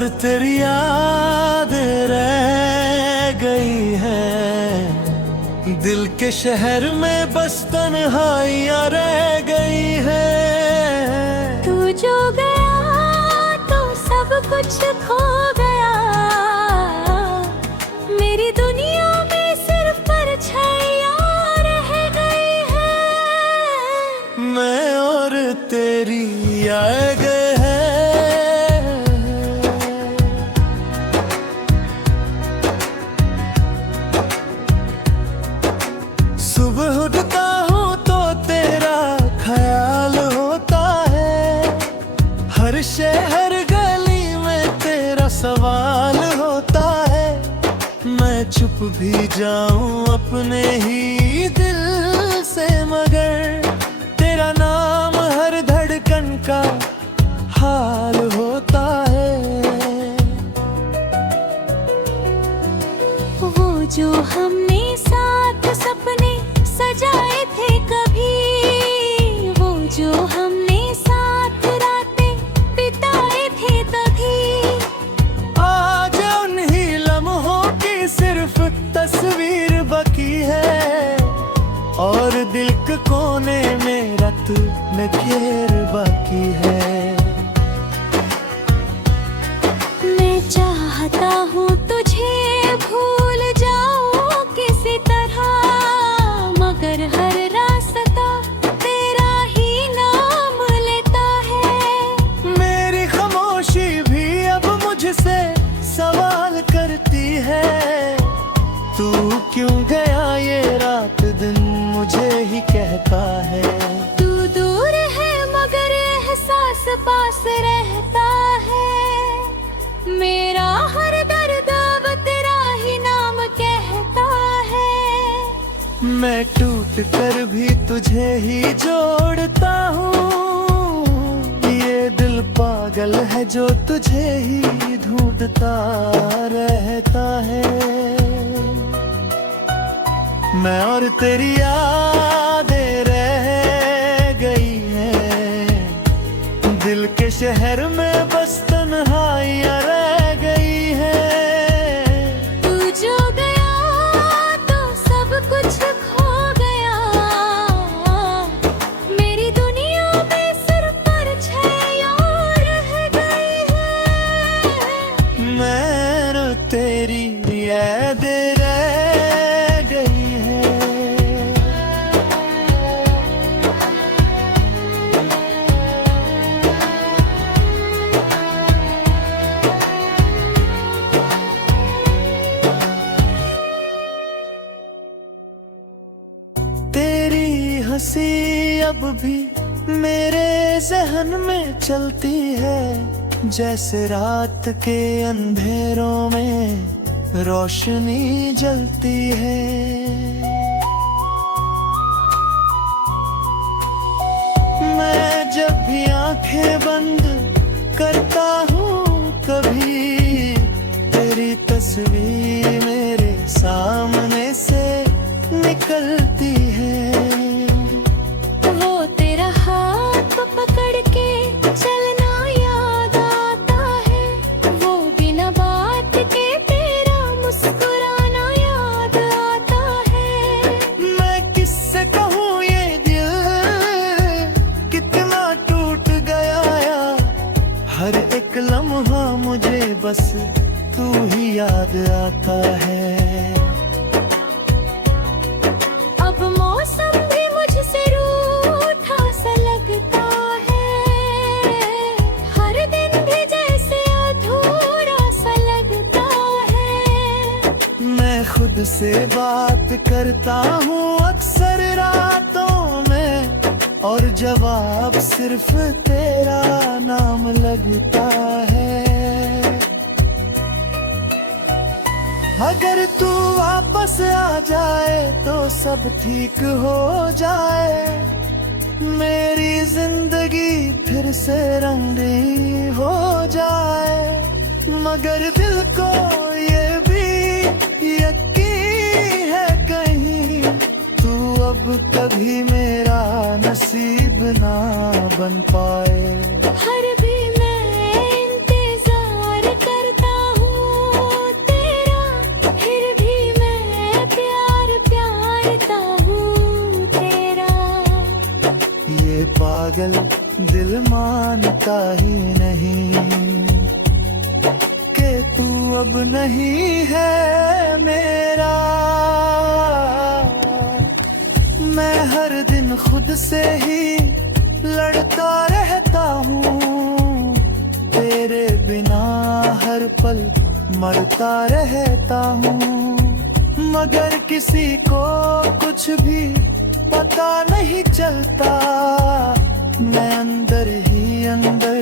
और तेरी याद रह गई है, दिल के शहर में बस तन्हाइयाँ रह गई है। तू जो गया तो सब कुछ खो गया, मेरी दुनिया में सिर्फ परछाइयाँ रह गई है। मैं और तेरी आ गए हैं। सुबह उठता हूँ तो तेरा ख्याल होता है, हर शहर गली में तेरा सवाल होता है। मैं चुप भी जाऊं अपने ही दिल से, मगर तेरा नाम हर धड़कन का हाल होता है। वो जो हमने साथ सपने सजाए थे कभी, वो जो हमने साथ रातें बिताए थे तभी, आज उन्हीं लम्हों की सिर्फ तस्वीर बाकी है, और दिल के कोने में रत में घेर बाकी है। मैं चाहता हूँ तुझे भूल जाऊँ किसी तरह, मगर हर रास्ता तेरा ही नाम लेता है। मेरी खामोशी भी अब मुझसे सवाल करती है, तू क्यों गया ये रात दिन मुझे ही कहता है। तू दूर है मगर एहसास पास रहता है, मेरा हर दर्द अब तेरा ही नाम कहता है। मैं टूट कर भी तुझे ही जोड़ता हूँ, ये दिल पागल है जो तुझे ही ढूंढता रहता है। मैं और तेरी यादें रह गई हैं, दिल के शहर में बस तन्हाइयाँ रह गई हैं। तू जो गया तो सब कुछ खो गया, मेरी दुनिया में सिर्फ परछाइयाँ रह गई है। मैं और तेरी यादें रह गई हैं। तेरी हंसी अब भी मेरे जहन में चलती है, जैसे रात के अंधेरों में रोशनी जलती है। मैं जब भी आंखें बंद करता हूँ कभी, तेरी तस्वीर मेरे सामने से निकलती है। वो तेरा हाथ पकड़ के चलना याद आता है, वो बिना बात के तेरा मुस्कुराना याद आता है। मैं किससे कहूँ ये दिल कितना टूट गया, हर एक लम्हा मुझे बस तू ही याद आता है। अब मौसम भी मुझसे रूठा सा लगता है, हर दिन भी जैसे अधूरा सा लगता है। मैं खुद से बात करता हूँ अक्सर रातों में, और जवाब सिर्फ तेरा नाम लगता है। अगर तू वापस आ जाए तो सब ठीक हो जाए, मेरी जिंदगी फिर से रंगीन हो जाए। मगर दिल को ये भी यकीन है कहीं तू अब कभी मेरा नसीब ना बन पाए। हर भी मैं इंतजार कर पागल दिल मानता ही नहीं कि तू अब नहीं है मेरा। मैं हर दिन खुद से ही लड़ता रहता हूँ, तेरे बिना हर पल मरता रहता हूँ। मगर किसी को कुछ भी पता नहीं चलता, मैं अंदर ही अंदर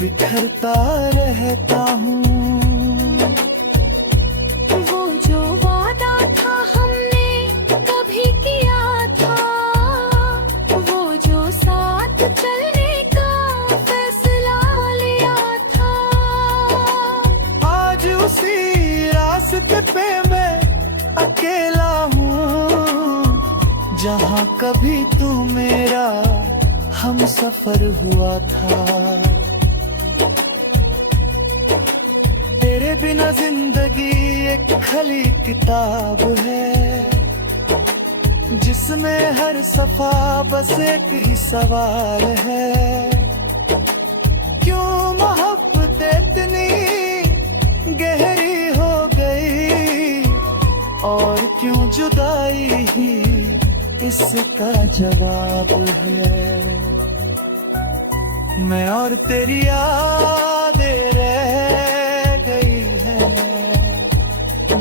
बिखरता रहता हूँ। वो जो वादा था हमने कभी किया था, वो जो साथ चलने का फैसला लिया था, आज उसी रास्ते पे मैं अकेला हूँ, जहाँ कभी तू मेरा हम सफर हुआ था। तेरे बिना जिंदगी एक खाली किताब है, जिसमें हर सफा बस एक ही सवाल है। क्यों मोहब्बत इतनी गहरी हो गई, और क्यों जुदाई ही इसका जवाब है। मैं और तेरी यादें रह गई है,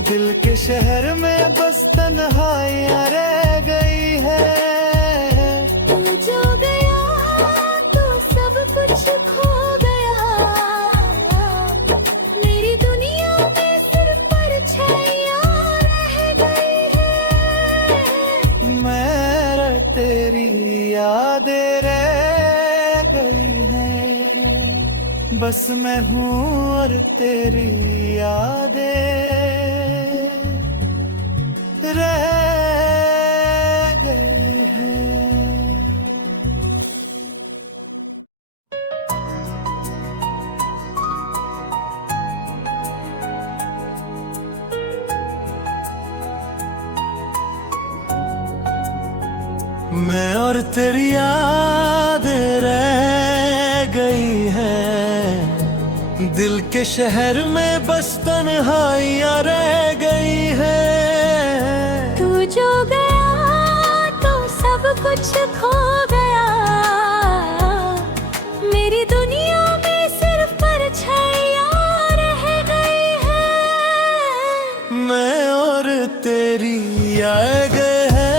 दिल के शहर में बस तन्हाइयाँ रह गई है। तू जो गया तो सब कुछ खो गया, मेरी दुनिया में सिर्फ परछाइयाँ रह गई है। मैं तेरी यादें रह गई हैं, बस मैं हूँ और तेरी यादें रह गई हैं। मैं और तेरी यादें रह गई हैं, दिल के शहर में बस तन्हाइयाँ रह गई हैं। तू जो गया तो सब कुछ खो गया, मेरी दुनिया में सिर्फ परछाइयाँ रह गई है। मैं और तेरी आ गए हैं,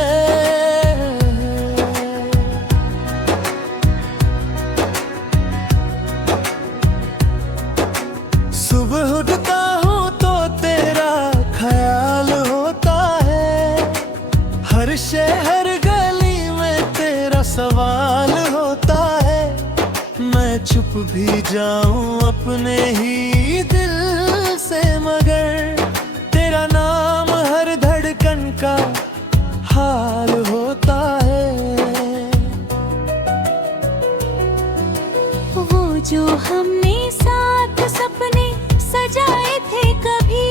सुबह उठता हूँ तो तेरा ख्याल होता है, हर शहर गली में तेरा सवाल होता है। मैं चुप भी जाऊं अपने ही दिल से, मगर तेरा नाम हर धड़कन का हाल होता है। वो जो हमने साथ सपने सजाए थे कभी,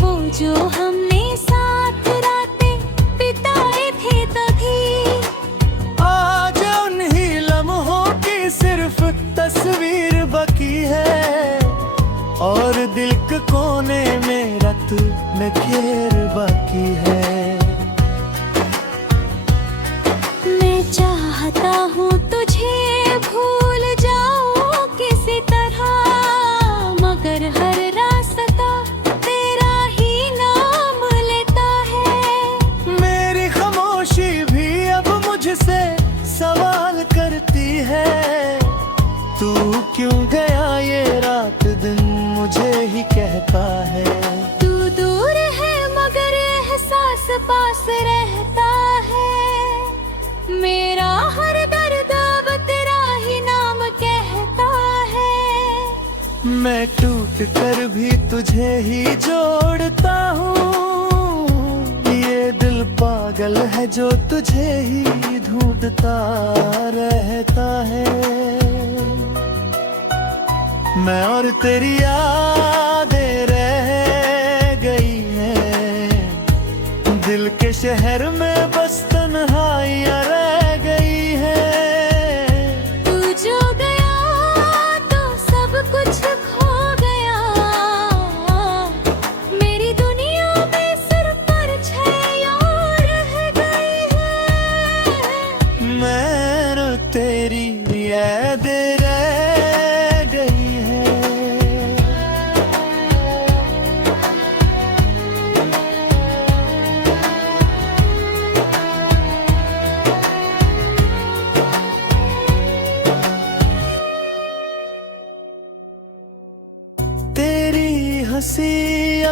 वो जो हमने साथ रातें बिताए थे तभी, आज उन्हीं लम्हों की सिर्फ तस्वीर बाकी है, और दिल के कोने में रत में घेर बाकी है। मैं चाहता हूँ तुझे भूल जाऊँ किसी तरह, मगर हर रास्ता तेरा ही नाम लेता है। मेरी खामोशी भी अब मुझसे सवाल करती है, तू क्यों गया ये रात दिन मुझे ही कहता है। तू दूर है मगर एहसास पास रहता है, मेरा हर दर्द अब तेरा ही नाम कहता है। मैं टूट कर भी तुझे ही जोड़ता हूँ, ये दिल पागल है जो तुझे ही ढूंढता रहता है। मैं और तेरी यादें रह गई हैं, दिल के शहर में बस तन्हाइयाँ रह गई हैं।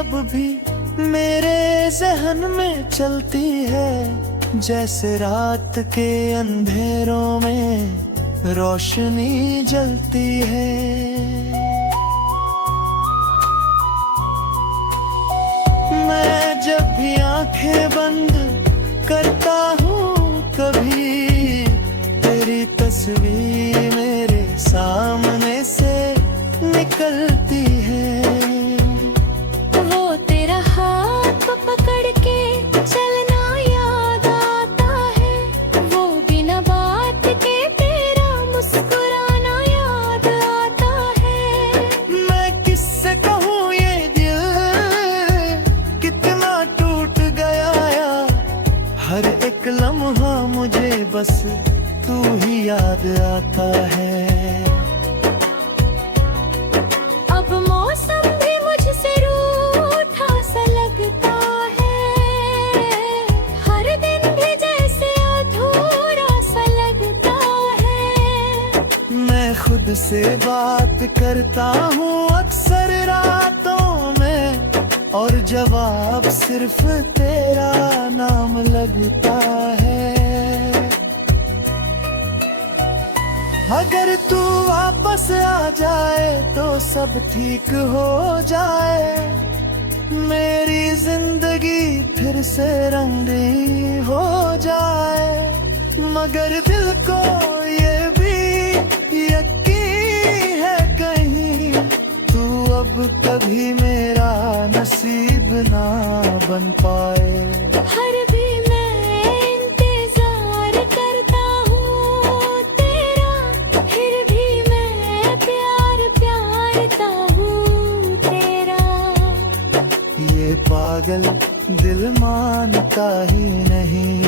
अब भी मेरे जहन में चलती है, जैसे रात के अंधेरों में रोशनी जलती है। मैं जब भी आंखें बंद करता हूँ, कभी तेरी तस्वीर मेरे सामने से निकलती है। वो तेरा हाथ पकड़ के चलना याद आता है, वो बिना बात के तेरा मुस्कुराना याद आता है। मैं किससे कहूँ ये दिल कितना टूट गया यार, हर एक लम्हा मुझे बस तू ही याद आता है। अब मौसम भी मुझसे रूठा सा लगता है, हर दिन भी जैसे अधूरा सा लगता है। मैं खुद से बात करता हूँ अक्सर रातों में, और जवाब सिर्फ तेरा नाम लगता है। अगर तू वापस आ जाए तो सब ठीक हो जाए, मेरी जिंदगी फिर से रंगीन हो जाए। मगर दिल को ये भी यकीन है कहीं तू अब कभी मेरा नसीब ना बन पाए। हर भी मैं इंतजार करता हूँ तेरा, फिर भी मैं प्यार प्यारता हूँ तेरा। ये पागल दिल मानता ही नहीं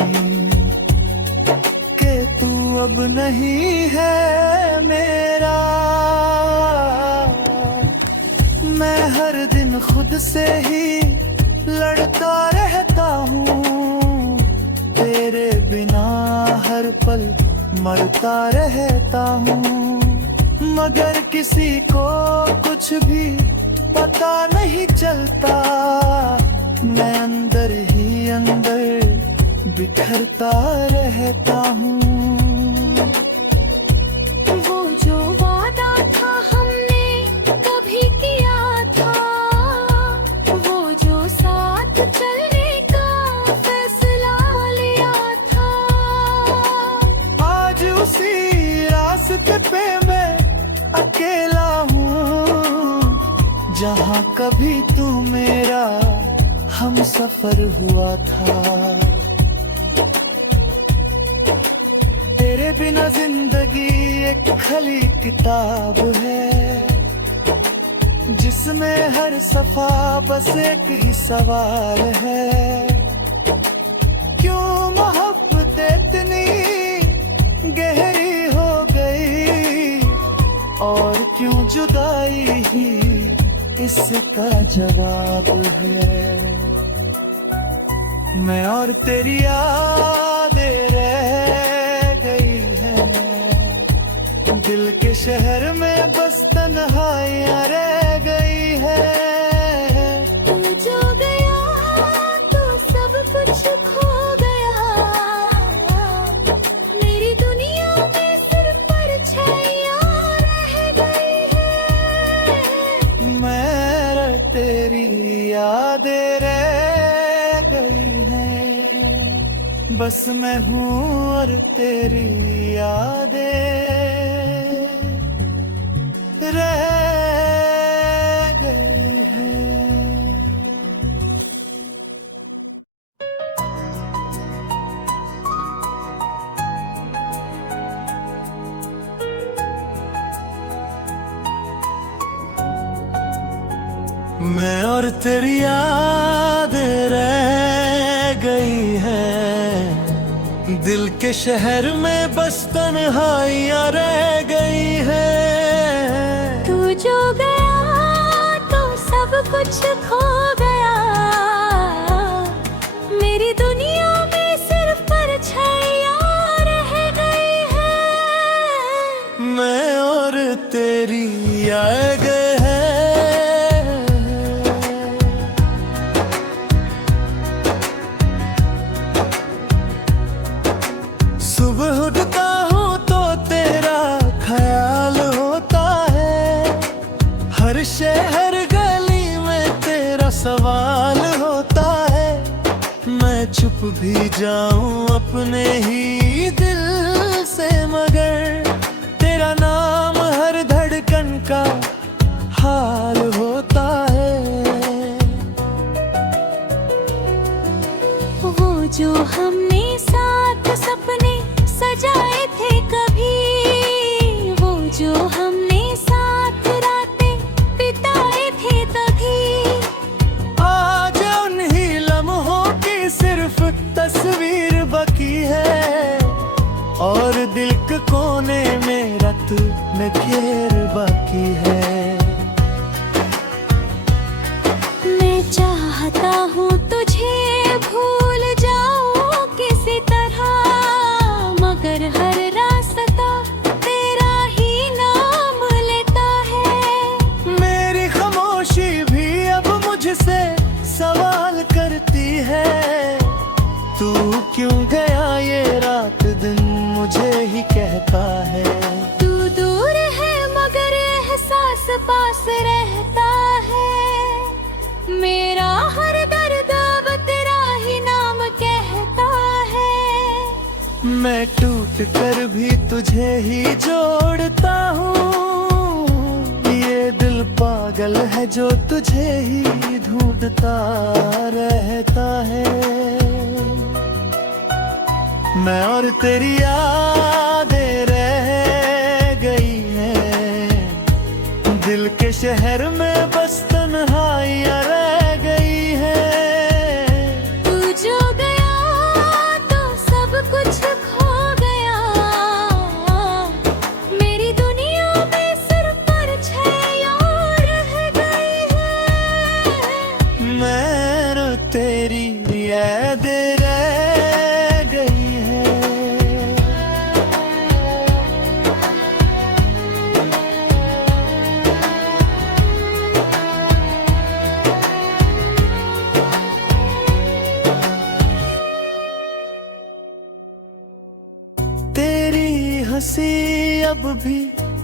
कि तू अब नहीं है मेरा। मैं हर दिन खुद से ही लड़ता रहता हूँ, तेरे बिना हर पल मरता रहता हूँ। मगर किसी को कुछ भी पता नहीं चलता, मैं अंदर ही अंदर बिखरता रहता हूँ। वो जो वादा था हमने कभी किया था, वो जो साथ चलने का फैसला लिया था, आज उसी रास्ते पे मैं अकेला हूँ, जहाँ कभी तू मेरा हम सफर हुआ था। तेरे बिना जिंदगी एक खाली किताब है, जिसमें हर सफा बस एक ही सवाल है। क्यों मोहब्बत इतनी गहरी हो गई, और क्यों जुदाई ही इसका जवाब है। मैं और तेरी यादें रह गई हैं, दिल के शहर में बस तन्हाइयाँ रह गई है। तू जो गया तो सब कुछ खो गया, मेरी दुनिया में सिर्फ परछाइयाँ रह गई है। मैं तेरी यादें रह गई हैं, बस मैं हूँ और तेरी यादें रह गई हैं। मैं और तेरी यादें रह गई हैं, दिल के शहर में बस तन्हाइयाँ रह गई हैं। तू जो गया तो सब कुछ खो गया, मेरी दुनिया में सिर्फ परछाइयाँ रह गई है। मैं और तेरी यादें हैं, सवाल होता है, मैं चुप भी जाऊं अपने ही दिल से, मगर तेरा नाम हर धड़कन का हाल होता है। वो जो हमने साथ सपने सजाए थे कभी, वो जो हमने साथ रातें बिताए थे तभी, आज उन्हीं लम्हों की सिर्फ तस्वीर बाकी है, और दिल के कोने में रत में घेर बाकी है। मैं चाहता हूँ तुझे भूल जाऊँ किसी तरह, मगर हर रास्ता तेरा ही नाम लेता है। मेरी खामोशी भी अब मुझसे सवाल करती है, तू क्यों गया ये रात दिन मुझे ही कहता है। तू दूर है मगर एहसास पास रहता है, मेरा हर दर्द अब तेरा ही नाम कहता है। मैं टूट कर भी तुझे ही जोड़ता हूँ, ये दिल पागल है जो तुझे ही ढूंढता रहता है। मैं और तेरी यादें रह गई हैं, दिल के शहर में बस तन्हाइयाँ रह गई हैं। तू जो गया तो सब कुछ खो गया, मेरी दुनिया में सिर्फ परछाइयाँ रह गई है। मैं तेरी यादें रह गई हैं। तेरी हंसी अब भी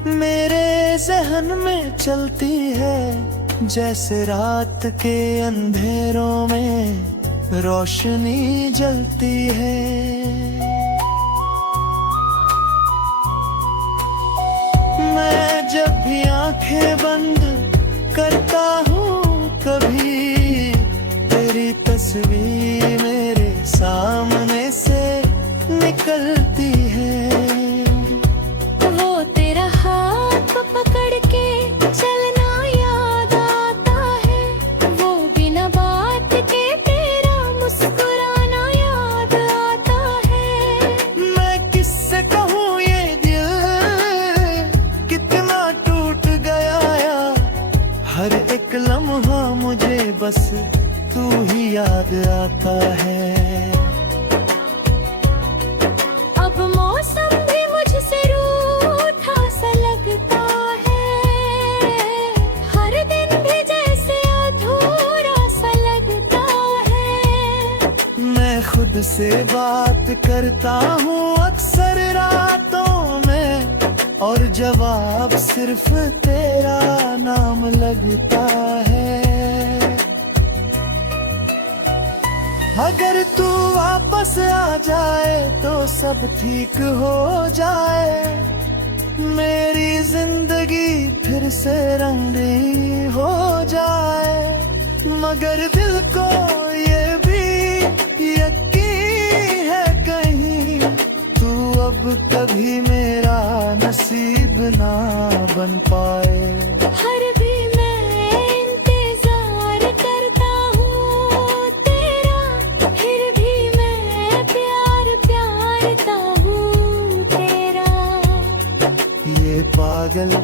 मेरे जहन में चलती है, जैसे रात के अंधेरों में रोशनी जलती है। मैं जब भी आंखें बंद करता हूँ कभी, तेरी तस्वीर मेरे सामने से निकलती है। वो तेरा हाथ पकड़ के चलना याद आता है, वो बिना बात के तेरा मुस्कुराना याद आता है। मैं किससे कहूँ ये दिल कितना टूट गया यार, हर एक लम्हा मुझे बस तू ही याद आता है। अब मौसम भी मुझसे रूठा सा लगता है, हर दिन भी जैसे अधूरा सा लगता है। मैं खुद से बात करता हूँ अक्सर रातों में, और जवाब सिर्फ तेरा नाम लगता है। अगर तू वापस आ जाए तो सब ठीक हो जाए, मेरी जिंदगी फिर से रंगीन हो जाए, मगर दिल को ये भी यकीन है कहीं तू अब कभी मेरा नसीब ना बन पाए। हर भी मैं इंतजार करता हूँ तेरा, फिर भी मैं प्यार प्यारता हूँ तेरा। ये पागल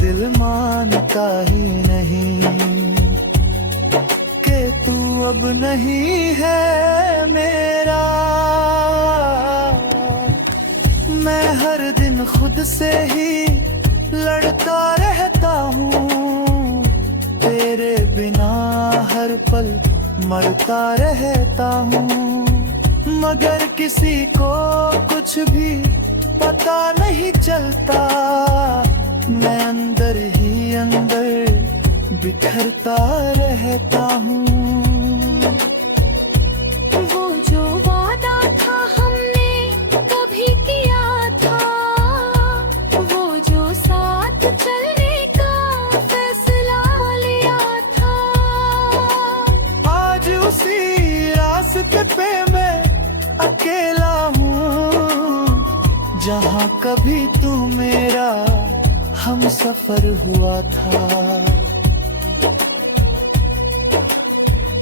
दिल मानता ही नहीं कि तू अब नहीं है मेरा। मैं हर दिन खुद से ही लड़ता रहता हूँ, तेरे बिना हर पल मरता रहता हूँ, मगर किसी को कुछ भी पता नहीं चलता। मैं अंदर ही अंदर बिखरता रहता हूँ। रास्ते पे मैं अकेला हूँ, जहाँ कभी तू मेरा हम सफर हुआ था।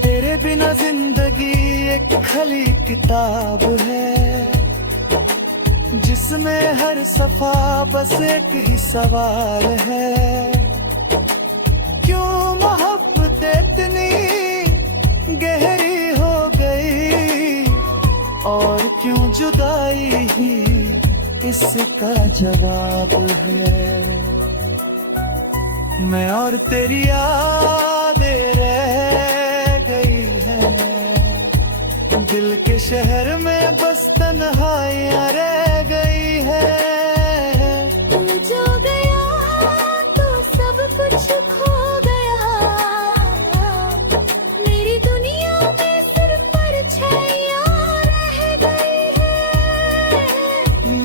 तेरे बिना जिंदगी एक खाली किताब है, जिसमें हर सफा बस एक ही सवाल है। क्यों मोहब्बत इतनी गहरी हो गई, और क्यों जुदाई ही इसका जवाब है। मैं और तेरी यादें रह गई हैं, दिल के शहर में बस तन्हाइयाँ रह गई है। तू जो गया तो सब कुछ खो गया, मेरी दुनिया में सिर्फ परछाइयाँ रह गई है।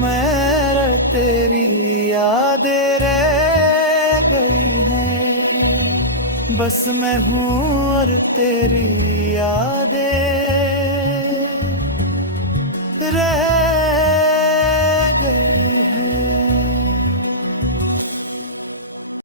मैं तेरी यादें रह गई हैं, बस मैं हूँ और तेरी यादें रह